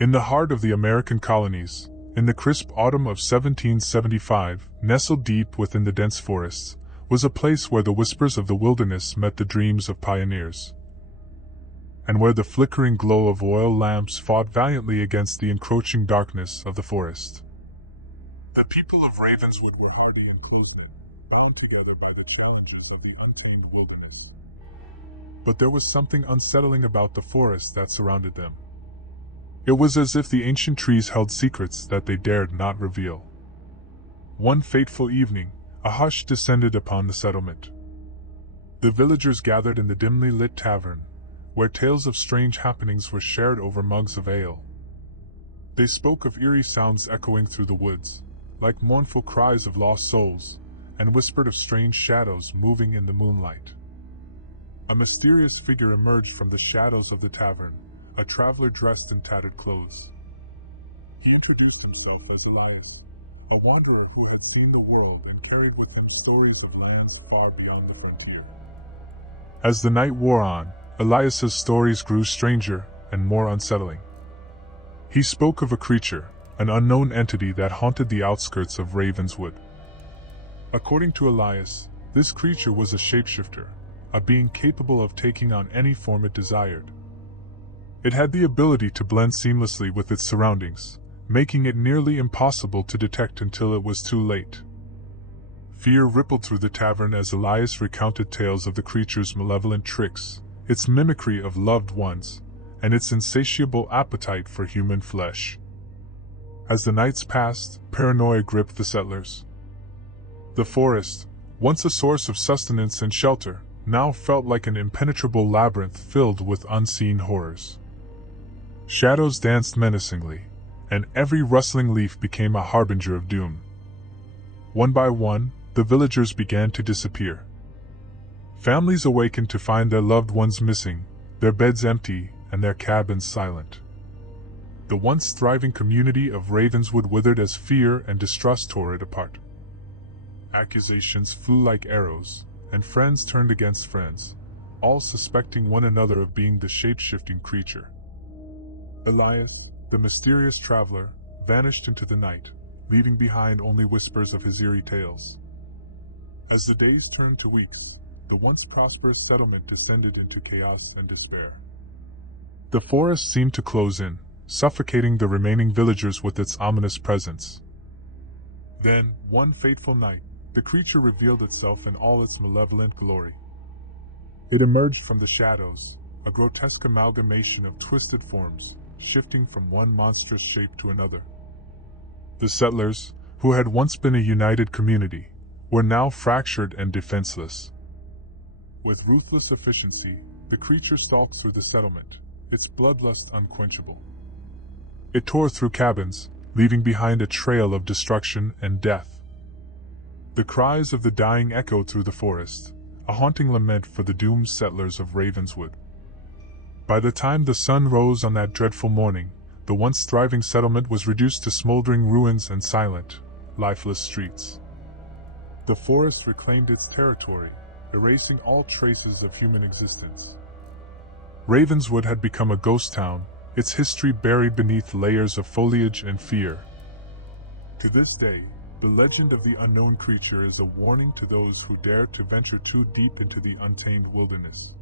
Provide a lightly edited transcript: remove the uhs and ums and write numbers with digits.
In the heart of the American colonies, in the crisp autumn of 1775, nestled deep within the dense forests, was a place where the whispers of the wilderness met the dreams of pioneers, and where the flickering glow of oil lamps fought valiantly against the encroaching darkness of the forest. The people of Ravenswood were hardy and close-knit, bound together by the challenges of the untamed wilderness. But there was something unsettling about the forest that surrounded them. It was as if the ancient trees held secrets that they dared not reveal. One fateful evening, a hush descended upon the settlement. The villagers gathered in the dimly lit tavern, where tales of strange happenings were shared over mugs of ale. They spoke of eerie sounds echoing through the woods, like mournful cries of lost souls, and whispered of strange shadows moving in the moonlight. A mysterious figure emerged from the shadows of the tavern, a traveler dressed in tattered clothes. He introduced himself as Elias, a wanderer who had seen the world and carried with him stories of lands far beyond the frontier. As the night wore on, Elias's stories grew stranger and more unsettling. He spoke of a creature, an unknown entity that haunted the outskirts of Ravenswood. According to Elias, this creature was a shapeshifter, a being capable of taking on any form it desired. It had the ability to blend seamlessly with its surroundings, making it nearly impossible to detect until it was too late. Fear rippled through the tavern as Elias recounted tales of the creature's malevolent tricks, its mimicry of loved ones, and its insatiable appetite for human flesh. As the nights passed, paranoia gripped the settlers. The forest, once a source of sustenance and shelter, now felt like an impenetrable labyrinth filled with unseen horrors. Shadows danced menacingly, and every rustling leaf became a harbinger of doom. One by one, the villagers began to disappear. Families awakened to find their loved ones missing, their beds empty, and their cabins silent. The once thriving community of Ravenswood withered as fear and distrust tore it apart. Accusations flew like arrows, and friends turned against friends, all suspecting one another of being the shape-shifting creature. Elias, the mysterious traveler, vanished into the night, leaving behind only whispers of his eerie tales. As the days turned to weeks, the once prosperous settlement descended into chaos and despair. The forest seemed to close in, suffocating the remaining villagers with its ominous presence. Then, one fateful night, the creature revealed itself in all its malevolent glory. It emerged from the shadows, a grotesque amalgamation of twisted forms, shifting from one monstrous shape to another. The settlers, who had once been a united community, were now fractured and defenseless. With ruthless efficiency, the creature stalked through the settlement, its bloodlust unquenchable. It tore through cabins, leaving behind a trail of destruction and death. The cries of the dying echoed through the forest, a haunting lament for the doomed settlers of Ravenswood. By the time the sun rose on that dreadful morning, the once thriving settlement was reduced to smoldering ruins and silent, lifeless streets. The forest reclaimed its territory, erasing all traces of human existence. Ravenswood had become a ghost town, its history buried beneath layers of foliage and fear. To this day, the legend of the unknown creature is a warning to those who dare to venture too deep into the untamed wilderness.